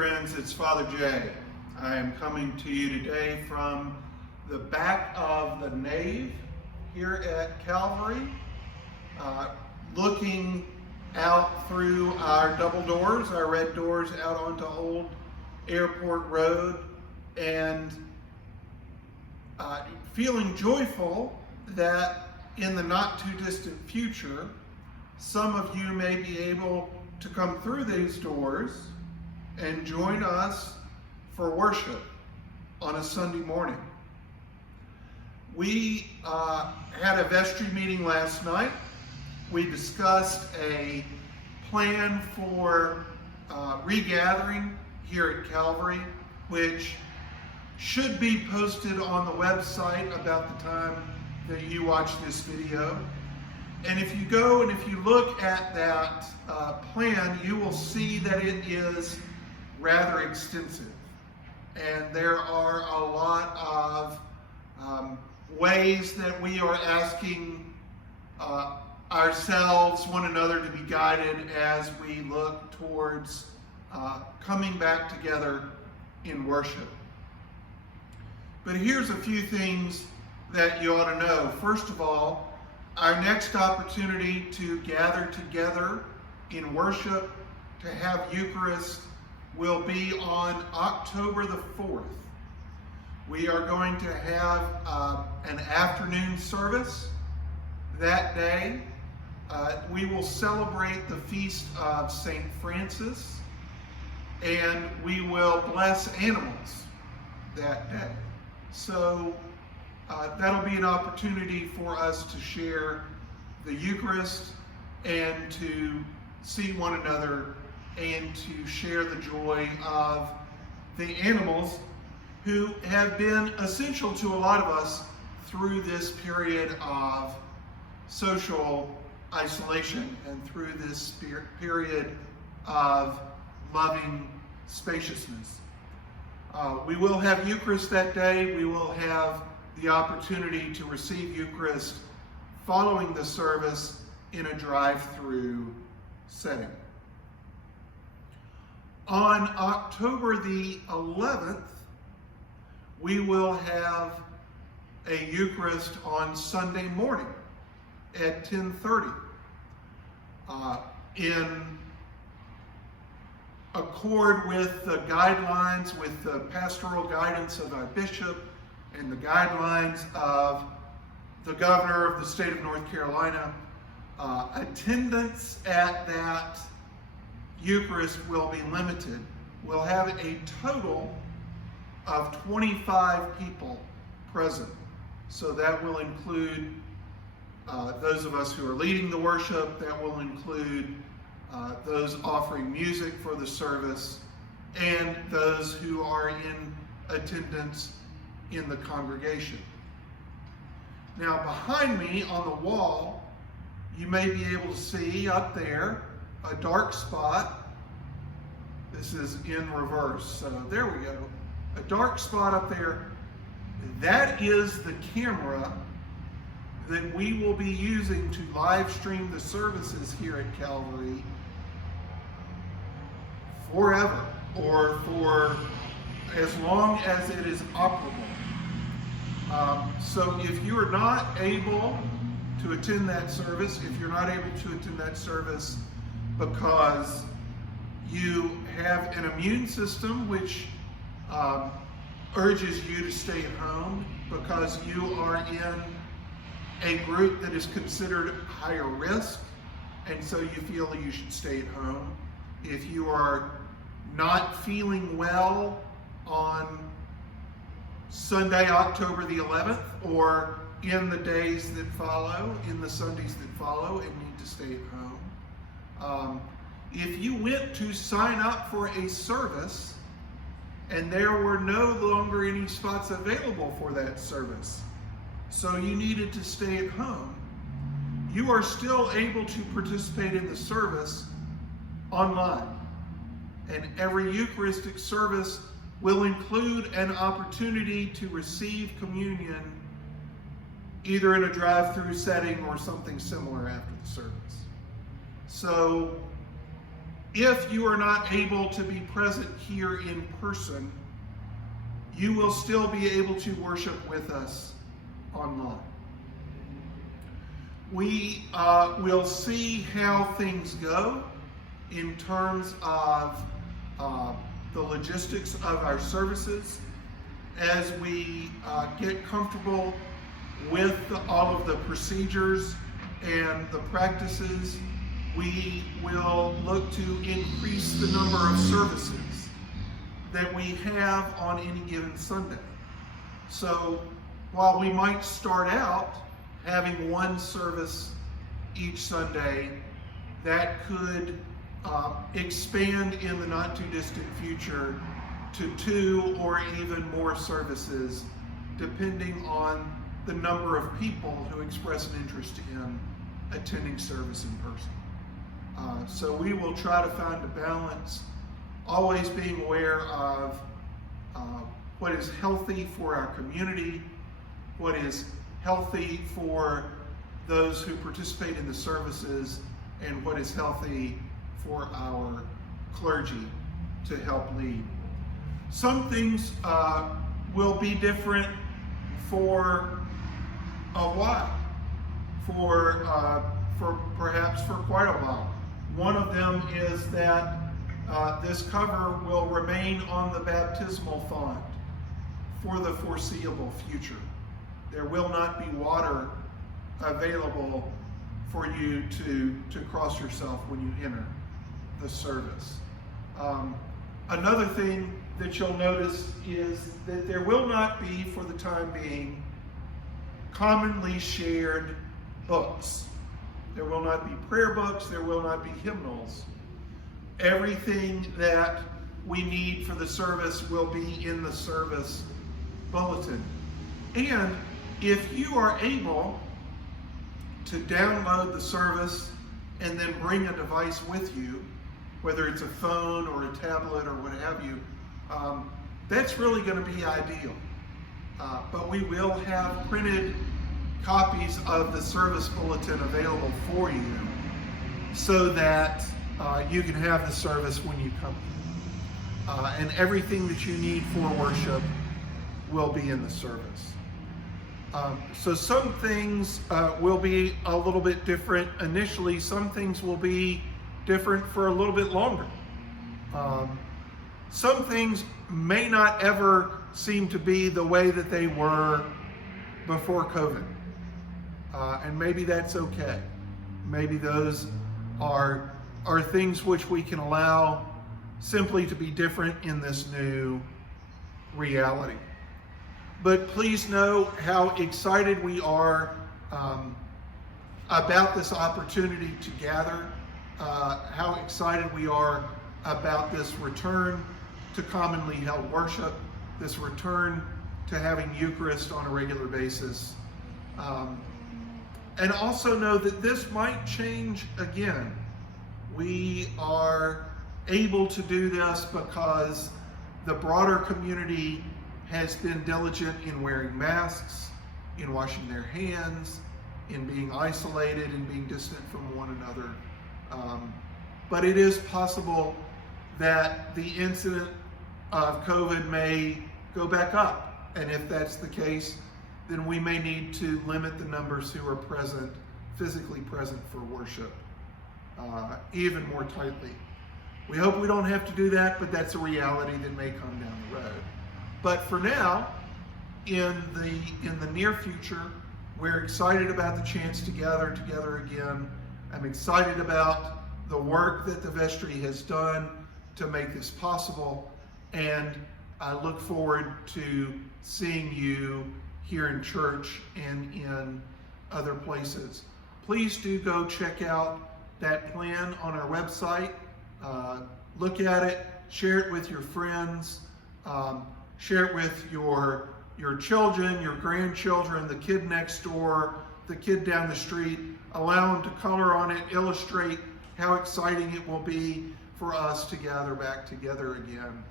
friends, it's Father Jay. I am coming to you today from the back of the nave here at Calvary, looking out through our double doors, our red doors out onto Old Airport Road, and feeling joyful that in the not too distant future, some of you may be able to come through these doors and join us for worship on a Sunday morning. We had a vestry meeting last night. We discussed a plan for regathering here at Calvary, which should be posted on the website about the time that you watch this video. And if you go and if you look at that plan, you will see that it is rather extensive. And there are a lot of ways that we are asking ourselves, one another, to be guided as we look towards coming back together in worship. But here's a few things that you ought to know. First of all, our next opportunity to gather together in worship, to have Eucharist, will be on October the 4th. We are going to have an afternoon service that day. We will celebrate the feast of St. Francis, and we will bless animals that day. So that'll be an opportunity for us to share the Eucharist and to see one another and to share the joy of the animals who have been essential to a lot of us through this period of social isolation and through this period of loving spaciousness. We will have Eucharist that day. We will have the opportunity to receive Eucharist following the service in a drive-through setting. On October the 11th, we will have a Eucharist on Sunday morning at 10:30. In accord with the guidelines, with the pastoral guidance of our bishop and the guidelines of the governor of the state of North Carolina, attendance at that Eucharist will be limited. We'll have a total of 25 people present. So that will include those of us who are leading the worship, that will include those offering music for the service, and those who are in attendance in the congregation. Now, behind me on the wall, you may be able to see up there a dark spot. This is in reverse, so there we go. A dark spot up there. That is the camera that we will be using to live stream the services here at Calvary forever, or for as long as it is operable. So if you are not able to attend that service, if you're not able to attend that service because you have an immune system which urges you to stay at home, because you are in a group that is considered higher risk, and so you feel you should stay at home. If you are not feeling well on Sunday, October the 11th, or in the days that follow, in the Sundays that follow, and need to stay at home. If you went to sign up for a service and there were no longer any spots available for that service, so you needed to stay at home, you are still able to participate in the service online. And every Eucharistic service will include an opportunity to receive communion, either in a drive-through setting or something similar after the service. So If you are not able to be present here in person, you will still be able to worship with us online. We will see how things go in terms of the logistics of our services as we get comfortable with all of the procedures and the practices. We will look to increase the number of services that we have on any given Sunday. So while we might start out having one service each Sunday, that could expand in the not too distant future to 2 or even more services, depending on the number of people who express an interest in attending service in person. So we will try to find a balance, always being aware of what is healthy for our community, what is healthy for those who participate in the services, and what is healthy for our clergy to help lead. Some things will be different for a while, for perhaps for quite a while. One of them is that this cover will remain on the baptismal font for the foreseeable future. There will not be water available for you to cross yourself when you enter the service. Another thing that you'll notice is that there will not be, for the time being, commonly shared books. There will not be prayer books, there will not be hymnals. Everything that we need for the service will be in the service bulletin. And if you are able to download the service and then bring a device with you, whether it's a phone or a tablet or what have you, that's really going to be ideal. But we will have printed copies of the service bulletin available for you so that you can have the service when you come. And everything that you need for worship will be in the service. So some things will be a little bit different initially. Some things will be different for a little bit longer. Some things may not ever seem to be the way that they were before COVID. And maybe that's okay. Maybe those are things which we can allow simply to be different in this new reality. But please know how excited we are about this opportunity to gather, how excited we are about this return to commonly held worship, this return to having Eucharist on a regular basis. And also know that this might change again. We are able to do this because the broader community has been diligent in wearing masks, in washing their hands, in being isolated and being distant from one another. But it is possible that the incident of COVID may go back up. And if that's the case, then we may need to limit the numbers who are present, physically present for worship, even more tightly. We hope we don't have to do that, but that's a reality that may come down the road. But for now, in the near future, we're excited about the chance to gather together again. I'm excited about the work that the vestry has done to make this possible, and I look forward to seeing you here in church and in other places. Please do go check out that plan on our website. Look at it, share it with your friends, share it with your children, your grandchildren, the kid next door, the kid down the street. Allow them to color on it, illustrate how exciting it will be for us to gather back together again.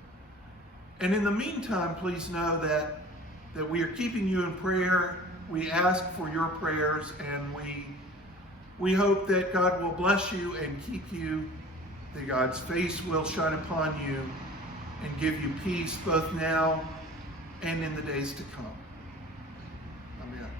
And in the meantime, please know that we are keeping you in prayer. We ask for your prayers, and we hope that God will bless you and keep you that God's face will shine upon you and give you peace both now and in the days to come. Amen.